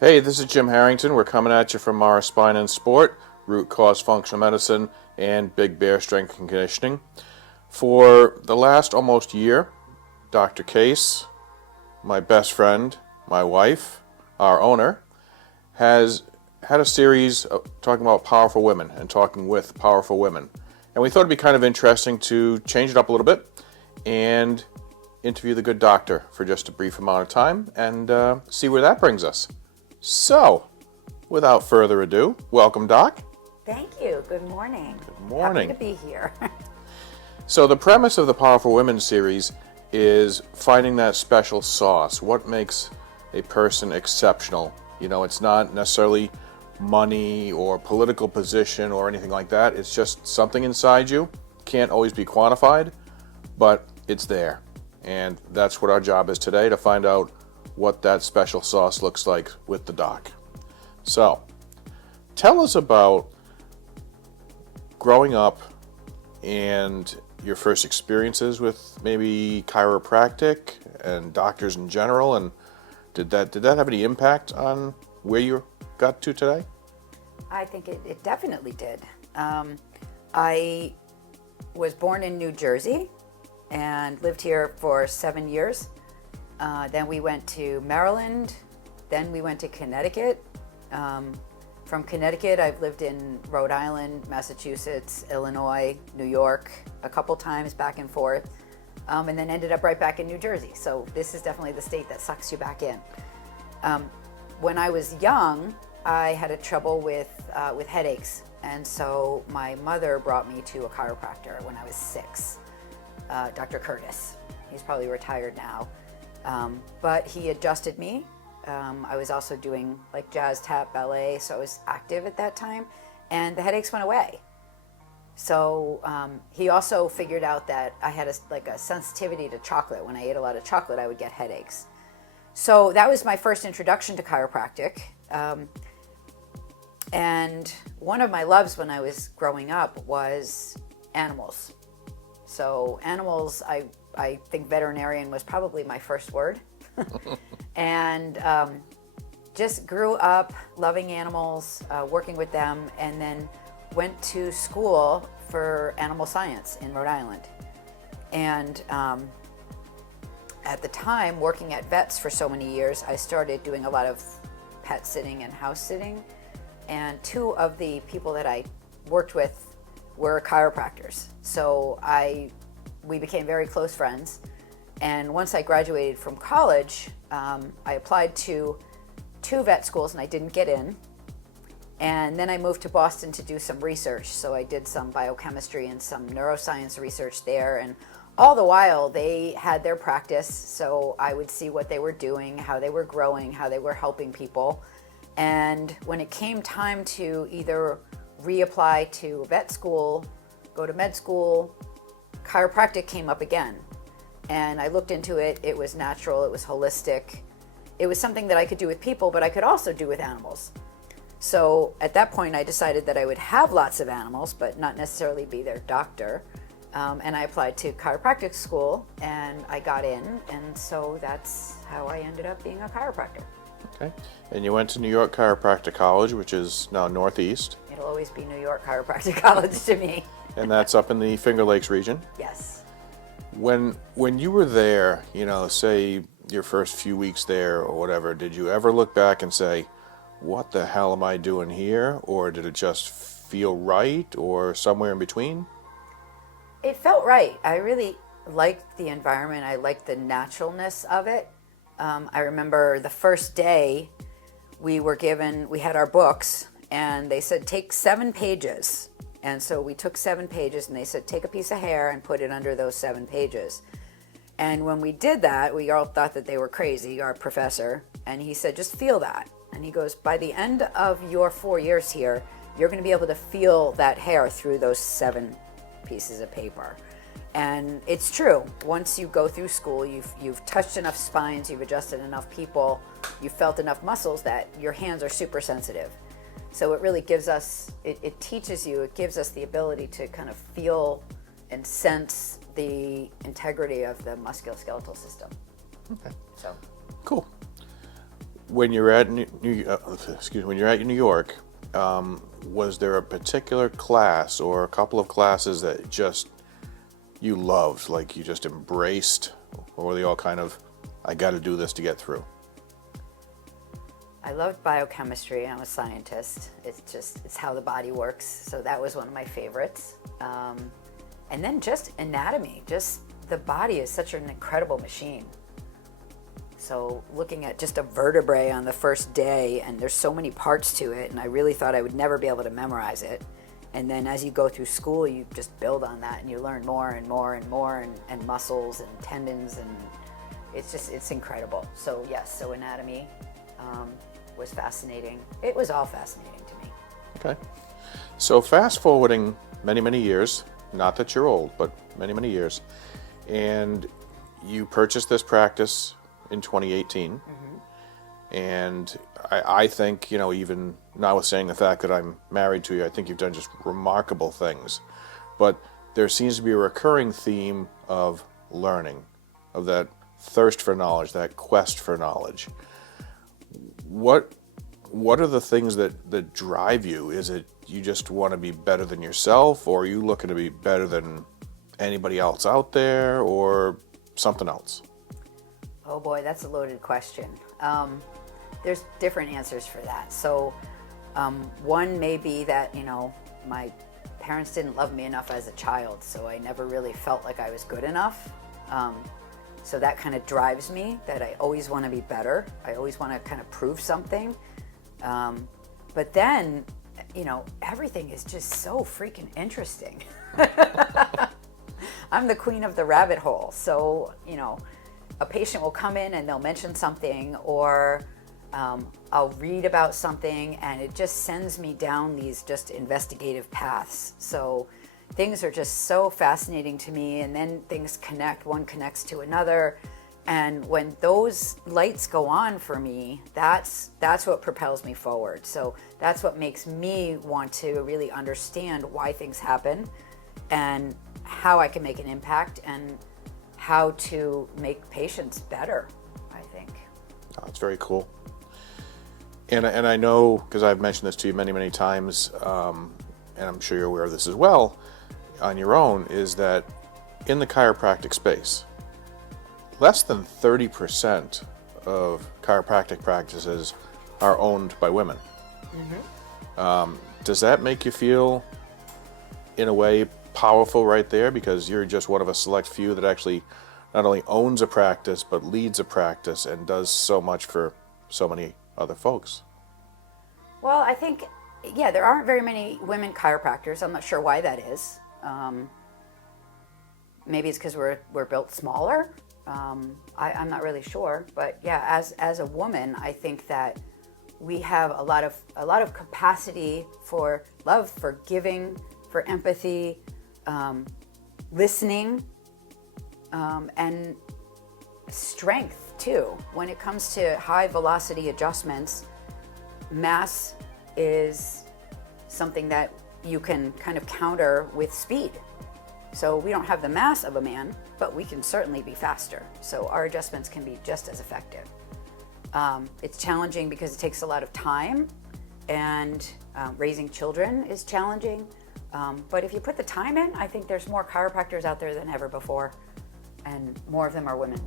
Hey, this is Jim Harrington. We're coming at you from Morris Spine and Sport, Root Cause Functional Medicine, and Big Bear Strength and Conditioning. For the last almost year, Dr. Case, my best friend, my wife, our owner, has had a series talking about powerful women and talking with powerful women. And we thought it'd be kind of interesting to change it up a little bit and interview the good doctor for just a brief amount of time and see where that brings us. So, without further ado, welcome, Doc. Thank you. Good morning. Good morning. Happy to be here. So the premise of the Powerful Women series is finding that special sauce. What makes a person exceptional? You know, it's not necessarily money or political position or anything like that. It's just something inside you. Can't always be quantified, but it's there. And that's what our job is today, to find out what that special sauce looks like with the doc. So, tell us about growing up and your first experiences with maybe chiropractic and doctors in general, and did that have any impact on where you got to today? I think it definitely did. I was born in New Jersey and lived here for 7 years. Then we went to Maryland, then we went to Connecticut. From Connecticut, I've lived in Rhode Island, Massachusetts, Illinois, New York, a couple times back and forth, and then ended up right back in New Jersey. So this is definitely the state that sucks you back in. When I was young, I had a trouble with headaches, and so my mother brought me to a chiropractor when I was 6, Dr. Curtis. He's probably retired now. But he adjusted me. I was also doing like jazz, tap, ballet, so I was active at that time, and the headaches went away. So he also figured out that I had a sensitivity to chocolate. When I ate a lot of chocolate, I would get headaches. So that was my first introduction to chiropractic. And one of my loves when I was growing up was animals. So animals, I think veterinarian was probably my first word. And just grew up loving animals, working with them, and then went to school for animal science in Rhode Island. And at the time, working at vets for so many years, I started doing a lot of pet sitting and house sitting. And 2 of the people that I worked with were chiropractors. So we became very close friends. And once I graduated from college, I applied to 2 vet schools and I didn't get in. And then I moved to Boston to do some research. So I did some biochemistry and some neuroscience research there. And all the while they had their practice. So I would see what they were doing, how they were growing, how they were helping people. And when it came time to either reapply to vet school, go to med school, chiropractic came up again. And I looked into it. It was natural. It was holistic. It was something that I could do with people, but I could also do with animals. So at that point, I decided that I would have lots of animals, but not necessarily be their doctor. And I applied to chiropractic school, and I got in. And so that's how I ended up being a chiropractor. Okay. And you went to New York Chiropractic College, which is now Northeast. It'll always be New York Chiropractic College to me. And that's up in the Finger Lakes region. Yes. When you were there, you know, say your first few weeks there or whatever, did you ever look back and say, what the hell am I doing here? Or did it just feel right, or somewhere in between? It felt right. I really liked the environment. I liked the naturalness of it. I remember the first day we had our books, and they said, take 7 pages. And so we took 7 pages, and they said, take a piece of hair and put it under those 7 pages. And when we did that, we all thought that they were crazy, our professor. And he said, just feel that. And he goes, by the end of your 4 years here, you're going to be able to feel that hair through those 7 pieces of paper. And it's true. Once you go through school, you've touched enough spines, you've adjusted enough people, you've felt enough muscles that your hands are super sensitive. So it really gives us, it teaches you, it gives us the ability to kind of feel and sense the integrity of the musculoskeletal system. Okay. So cool. when you're at when you're at New York, was there a particular class or a couple of classes that just you loved, like you just embraced, or were they all kind of, I got to do this to get through? I loved biochemistry. I'm a scientist. It's how the body works. So that was one of my favorites. And then just anatomy. Just the body is such an incredible machine. So looking at just a vertebrae on the first day, and there's so many parts to it, and I really thought I would never be able to memorize it. And then as you go through school, you just build on that, and you learn more and more and more, and muscles and tendons, and it's incredible. So yes, so anatomy was fascinating. It was all fascinating to me. Okay. So fast forwarding many, many years, not that you're old, but many, many years, and you purchased this practice in 2018. Mm-hmm. And I think, even notwithstanding the fact that I'm married to you, I think you've done just remarkable things. But there seems to be a recurring theme of learning, of that thirst for knowledge, that quest for knowledge. What are the things that drive you? Is it you just want to be better than yourself, or are you looking to be better than anybody else out there, or something else? Oh boy, that's a loaded question. There's different answers for that. So one may be that, my parents didn't love me enough as a child, so I never really felt like I was good enough. So that kind of drives me, that I always want to be better. I always want to kind of prove something. But then, everything is just so freaking interesting. I'm the queen of the rabbit hole. So, a patient will come in and they'll mention something, or I'll read about something, and it just sends me down these just investigative paths. So things are just so fascinating to me, and then things connect, one connects to another. And when those lights go on for me, that's what propels me forward. So that's what makes me want to really understand why things happen, and how I can make an impact, and how to make patients better, I think. Oh, that's very cool. And I know, because I've mentioned this to you many, many times, and I'm sure you're aware of this as well, on your own, is that in the chiropractic space, less than 30% of chiropractic practices are owned by women. Mm-hmm. Does that make you feel, in a way, powerful right there, because you're just one of a select few that actually not only owns a practice but leads a practice and does so much for so many other folks? Well, I think, there aren't very many women chiropractors. I'm not sure why that is. Maybe it's because we're built smaller. I'm not really sure, but as a woman, I think that we have a lot of capacity for love, for giving, for empathy, listening, and strength too. When it comes to high velocity adjustments, mass is something that you can kind of counter with speed. So we don't have the mass of a man, but we can certainly be faster. So our adjustments can be just as effective. It's challenging because it takes a lot of time, and raising children is challenging. But if you put the time in, I think there's more chiropractors out there than ever before, and more of them are women.